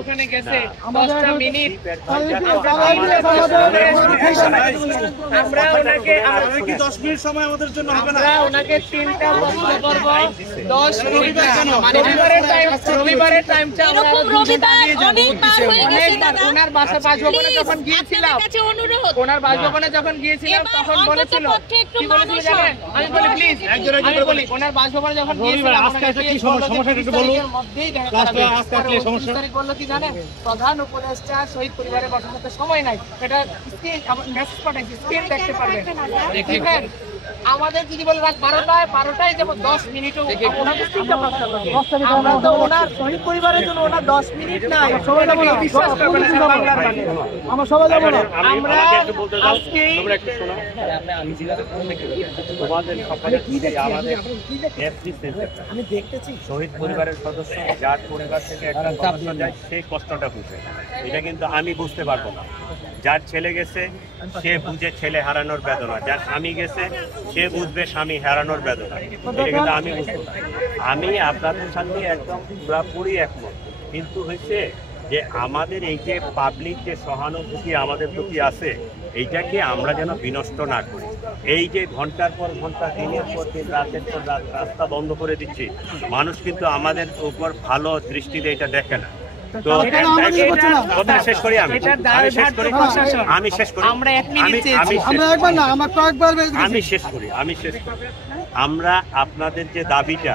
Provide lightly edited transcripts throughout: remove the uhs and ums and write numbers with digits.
ওখানে গেছে 10টা মিনিট আমরা ওনাকে 10 মিনিট সময় আমাদের জন্য হবে না। আমরা ওনাকে 3টা প্রশ্ন করব 10 মিনিট মানে রবিবারের টাইমটা ওনার বাসা বাসভবনে যখন গিয়েছিলাম তখন বলেছিল কি বলেছিল জানেন? আমি বলি প্লিজ আমি বলি ওনার বাসভবনে যখন গিয়েছিলাম আজকে কি সমস্যা একটু বলুন। লাস্টে আজকে কি সমস্যা বললো কি জানেন? প্রধান উপদেষ্টা শহীদ পরিবারের কথা বলতে সময় নাই, এটা স্ক্রিন মেসেজ পাঠাইছি, স্ক্রিন দেখতে পারবেন। দেখেন আমাদের যদি বলে রাত 12টায় যাব 10 মিনিটও ওনাকে চিন্তা করতে হবে। আমরা তো ওনার শহীদ পরিবারের জন্য ওনার 10 মিনিট না সবাই যাব না, বিশ্বাস করবেন না বাংলার মানে আমরা সবাই যাব না। আমরা আজকে তোমরা একটু শোনো, আমি জিজ্ঞাসা তোমাদের সকালে কি দেখছি আমাদের এফসি সেন্টার আমি দেখতেছি শহীদ পরিবারের সদস্য যার পরিবার থেকে একটা সদস্য যায় সেই কষ্টটা বুঝে, এটা কিন্তু আমি বুঝতে পারবো না। যার ছেলে গেছে সে বুঝে ছেলে হারানোর বেদনা, যার স্বামী গেছে সে বুঝবে স্বামী হারানোর বেদনা, এটা কিন্তু আমি বুঝতে পারি। আমি আপনাদের সাথে একদম পুরোপুরি একমত, কিন্তু হয়েছে যে আমাদের এই যে পাবলিক যে সহানুভূতি আমাদের প্রতি আছে এইটাকে আমরা যেন বিনষ্ট না করি। এই যে ঘন্টার পর ঘন্টা দিনের পর দিন রাতের পর রাত রাস্তা বন্ধ করে দিচ্ছি, মানুষ কিন্তু আমাদের উপর ভালো দৃষ্টিতে এটা দেখে না। তো শেষ করি আমি শেষ করি আমরা আপনাদের যে দাবিটা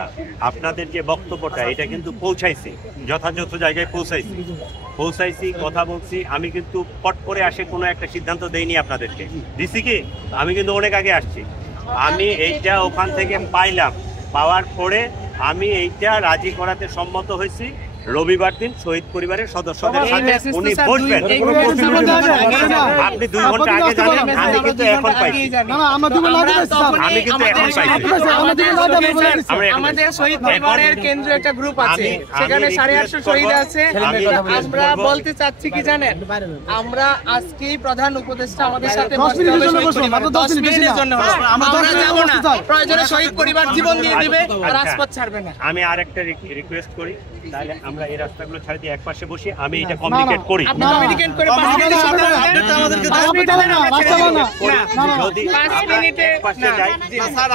আপনাদের যে বক্তব্যটা এটা কিন্তু পৌঁছাইছি, যথাযথ জায়গায় পৌঁছাইছি কথা বলছি। আমি কিন্তু পট করে আসে কোনো একটা সিদ্ধান্ত দেইনি আপনাদেরকে, দিছি কি আমি কিন্তু অনেক আগে আসছি। আমি এইটা ওখান থেকে পাওয়ার পরে আমি এইটা রাজি করাতে সম্মত হয়েছি। রবিবার দিন শহীদ পরিবারের সদস্যদের সাথে উনি বসবেন। আপনি 2 ঘন্টা আগে জানেন, আমি কিন্তু এখন পাইছি। আমি কিন্তু এখন পাইছি। আমাদের শহীদ পরিবারের কেন্দ্রীয় একটা গ্রুপ আছে, সেখানে 850 শহীদ আছে। আমরা বলতে চাচ্ছি কি জানেন, আমরা আজকেই প্রধান উপদেষ্টা আমাদের সাথে 10 মিনিটের জন্য আমরা যাব না, প্রয়োজনে শহীদ পরিবার জীবন দিয়ে দিবে, রাজপথ ছাড়বে না। আমি আরেকটা রিকোয়েস্ট করি, তাহলে আমরা এই রাস্তাগুলো ছাড় দিয়ে একপাশে বসে আমি এটা কমিউনিকেট করি। আপনি কমিউনিকেট করে 5 মিনিটে আমাদেরকে 10 মিনিট না যদি 5 মিনিটে পাশে যাই স্যার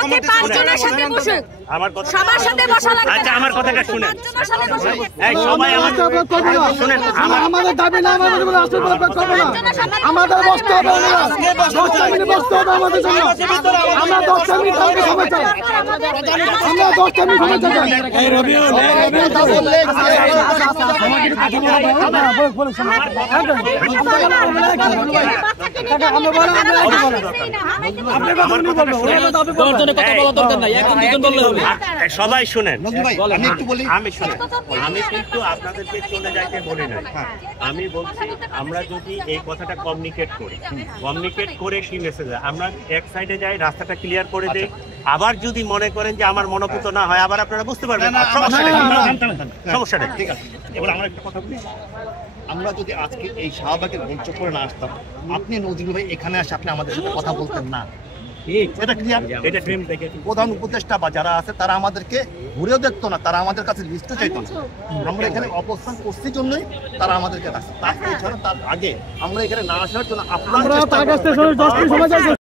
আপনি 5 জনের সাথে বসে আমার কথা সবার সাথে বসা লাগবে। আচ্ছা আমার কথাটা শুনেন, এই সবাই শুনেন, আমাদের দাবি না আমাদের বলে আসলে বলে করব না, আমাদের বসতে হবে না, 10 মিনিট বসতে হবে আমাদের জন্য। আমরা 10 মিনিট সময় চাই, আমরা 10 মিনিট সময় চাই। এই রবিউল বললে সবাই শুনেন, আমি শুনেন, আমি কিন্তু আপনাদেরকে চলে যাইতে বলি নাই। আমি বলছি আমরা যদি এই কথাটা কমিউনিকেট করে কি মেসেজ আমরা এক সাইডে যাই, রাস্তাটা ক্লিয়ার করে দেই। আবার যদি মনে করেন যে আমার মনোভূত না হয়, আবার আপনারা বুঝতে পারবেন সমস্যাটা ঠিক আছে। এবার আমরা একটা কথা বলি, আমরা যদি আজকে এই শাহবাগের মঞ্চ করে না আসতাম, আপনি নজরুল ভাই এখানে আসে আপনি আমাদের সাথে কথা বলতেন না। এটা ক্লিয়ার, এটা ফ্রেম থেকে প্রধান উপদেষ্টা বা যারা আছে তারা আমাদেরকে ঘুরেও দেখতো না, তারা আমাদের কাছে লিস্টও চাইতো না। আমরা এখানে অবস্থান করছি জন্যই তারা আমাদেরকে রাখছে, তার আগে আমরা এখানে না আসার জন্য আপনারা